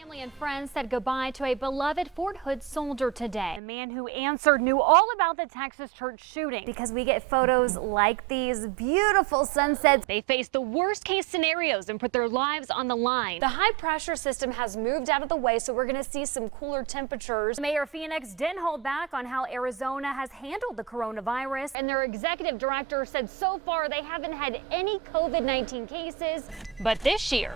Family and friends said goodbye to a beloved Fort Hood soldier today. The man who answered knew all about the Texas church shooting because we get photos like these beautiful sunsets. They face the worst case scenarios and put their lives on the line. The high pressure system has moved out of the way, so we're going to see some cooler temperatures. Mayor Phoenix didn't hold back on how Arizona has handled the coronavirus, and their executive director said so far they haven't had any COVID-19 cases. But this year,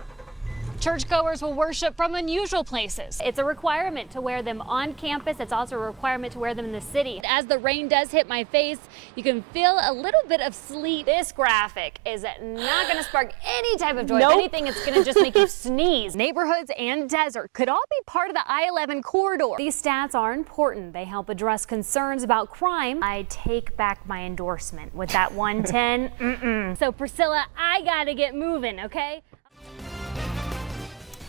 churchgoers will worship from unusual places. It's a requirement to wear them on campus. It's also a requirement to wear them in the city. As the rain does hit my face, you can feel a little bit of sleep. This graphic is not going to spark any type of joy. Nope. If anything, it's going to just make you sneeze. Neighborhoods and desert could all be part of the I-11 corridor. These stats are important. They help address concerns about crime. I take back my endorsement with that 110. So Priscilla, I got to get moving, okay?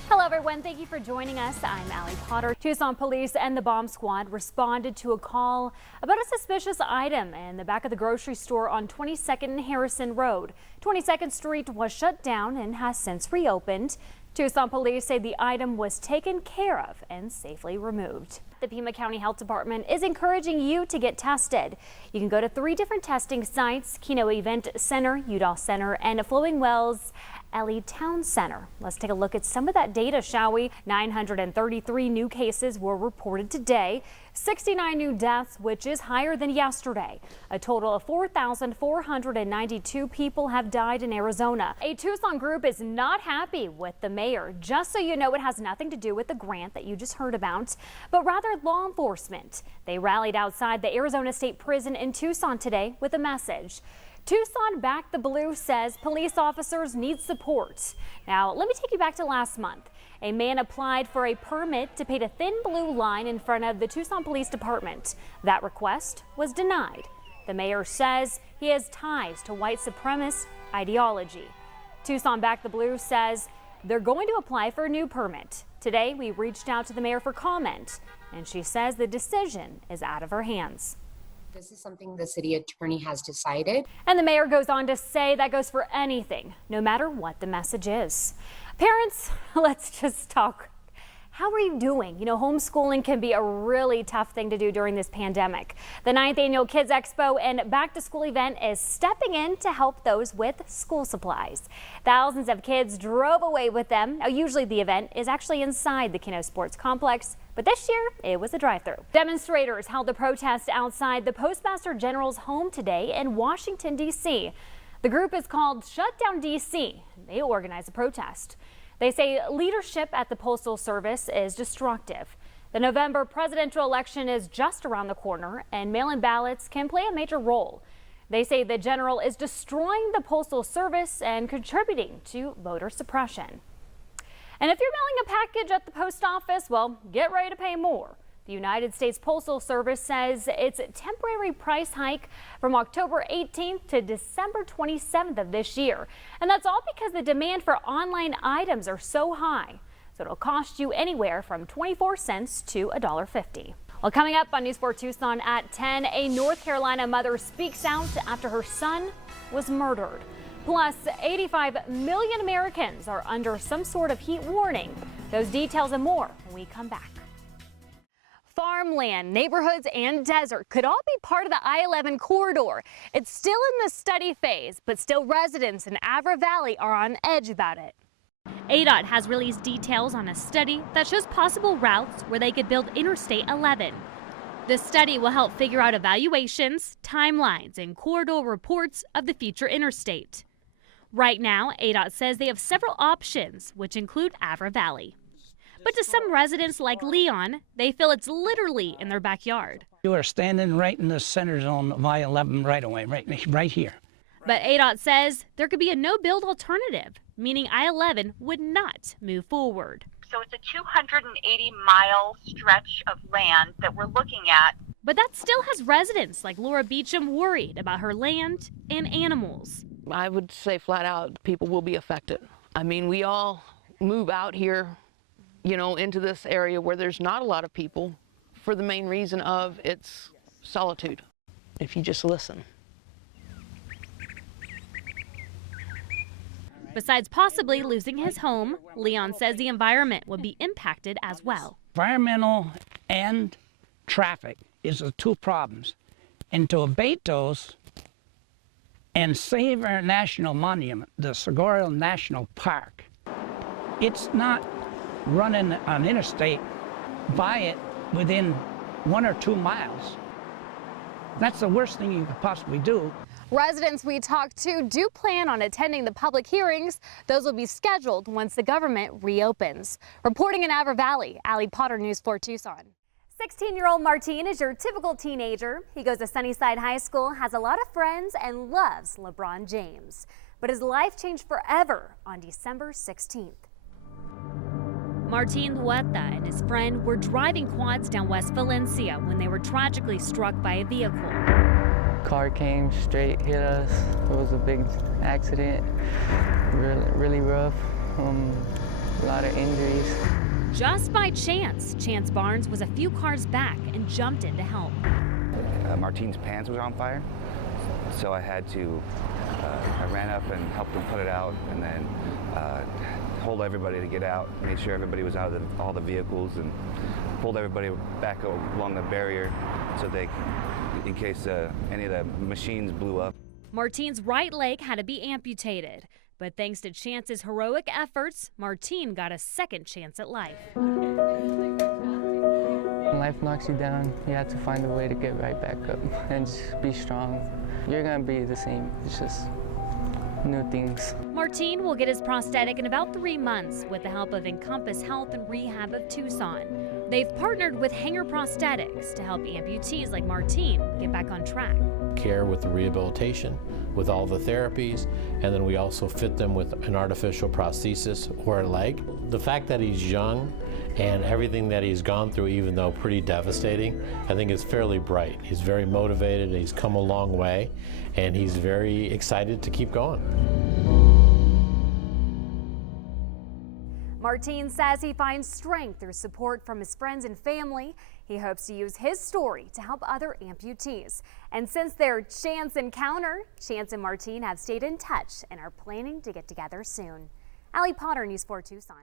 Hello everyone, thank you for joining us. I'm Allie Potter. Tucson police and the bomb squad responded to a call about a suspicious item in the back of the grocery store on 22nd and Harrison Road. 22nd Street was shut down and has since reopened. Tucson police say the item was taken care of and safely removed. The Pima County Health Department is encouraging you to get tested. You can go to 3 different testing sites: Keno Event Center, Udall Center, and Flowing Wells Allie Town Center. Let's take a look at some of that data, shall we? 933 new cases were reported today, 69 new deaths, which is higher than yesterday. A total of 4,492 people have died in Arizona. A Tucson group is not happy with the mayor. Just so you know, it has nothing to do with the grant that you just heard about, but rather law enforcement. They rallied outside the Arizona State Prison in Tucson today with a message. Tucson Back the Blue says police officers need support. Now, let me take you back to last month. A man applied for a permit to paint a thin blue line in front of the Tucson Police Department. That request was denied. The mayor says he has ties to white supremacist ideology. Tucson Back the Blue says they're going to apply for a new permit. Today, we reached out to the mayor for comment, and she says the decision is out of her hands. This is something the city attorney has decided. And the mayor goes on to say that goes for anything, no matter what the message is. Parents, let's just talk. How are you doing? You know, homeschooling can be a really tough thing to do during this pandemic. The 9th Annual Kids Expo and Back to School event is stepping in to help those with school supplies. Thousands of kids drove away with them. Now, usually the event is actually inside the Keno Sports Complex, but this year it was a drive-through. Demonstrators held a protest outside the Postmaster General's home today in Washington, D.C. The group is called Shut Down D.C. They organized a protest. They say leadership at the Postal Service is destructive. The November presidential election is just around the corner, and mail-in ballots can play a major role. They say the general is destroying the Postal Service and contributing to voter suppression. And if you're mailing a package at the post office, well, get ready to pay more. The United States Postal Service says its temporary price hike from October 18th to December 27th of this year. And that's all because the demand for online items are so high. So it'll cost you anywhere from 24 cents to $1.50. Well, coming up on News 4 Tucson at 10, a North Carolina mother speaks out after her son was murdered. Plus, 85 million Americans are under some sort of heat warning. Those details and more when we come back. Farmland, neighborhoods, and desert could all be part of the I-11 corridor. It's still in the study phase, but still residents in Avra Valley are on edge about it. ADOT has released details on a study that shows possible routes where they could build Interstate 11. The study will help figure out evaluations, timelines, and corridor reports of the future interstate. Right now, ADOT says they have several options, which include Avra Valley. But to some residents like Leon, they feel it's literally in their backyard. You are standing right in the center zone of I-11 right away, right here. But ADOT says there could be a no-build alternative, meaning I-11 would not move forward. So it's a 280-mile stretch of land that we're looking at. But that still has residents like Laura Beecham worried about her land and animals. I would say flat out, people will be affected. I mean, we all move out here, you know, into this area where there's not a lot of people for the main reason of its solitude. If you just listen. Besides possibly losing his home, Leon says the environment would be impacted as well. Environmental and traffic is the two problems. And to abate those and save our national monument, the Saguaro National Park, it's not running an interstate by it within 1 or 2 miles. That's the worst thing you could possibly do. Residents we talked to do plan on attending the public hearings. Those will be scheduled once the government reopens. Reporting in Avra Valley, Allie Potter, News 4 Tucson. 16-year-old Martin is your typical teenager. He goes to Sunnyside High School, has a lot of friends, and loves LeBron James. But his life changed forever on December 16th. Martin Huerta and his friend were driving quads down West Valencia when they were tragically struck by a vehicle. Car came straight, hit us. It was a big accident, really rough, a lot of injuries. Just by chance, Chance Barnes was a few cars back and jumped in to help. Martin's pants was on fire, so I had to, I ran up and helped him put it out, and then told everybody to get out, made sure everybody was out of all the vehicles, and pulled everybody back along the barrier so they, in case any of the machines blew up. Martin's right leg had to be amputated, but thanks to Chance's heroic efforts, Martin got a second chance at life. When life knocks you down, you have to find a way to get right back up and just be strong. You're gonna be the same, it's just new things. Martin will get his prosthetic in about 3 months with the help of Encompass Health and Rehab of Tucson. They've partnered with Hanger Prosthetics to help amputees like Martin get back on track. Care with the rehabilitation, with all the therapies, and then we also fit them with an artificial prosthesis or a leg. The fact that he's young and everything that he's gone through, even though pretty devastating, I think is fairly bright. He's very motivated, he's come a long way, and he's very excited to keep going. Martin says he finds strength through support from his friends and family. He hopes to use his story to help other amputees. And since their chance encounter, Chance and Martin have stayed in touch and are planning to get together soon. Allie Potter, News 4 Tucson.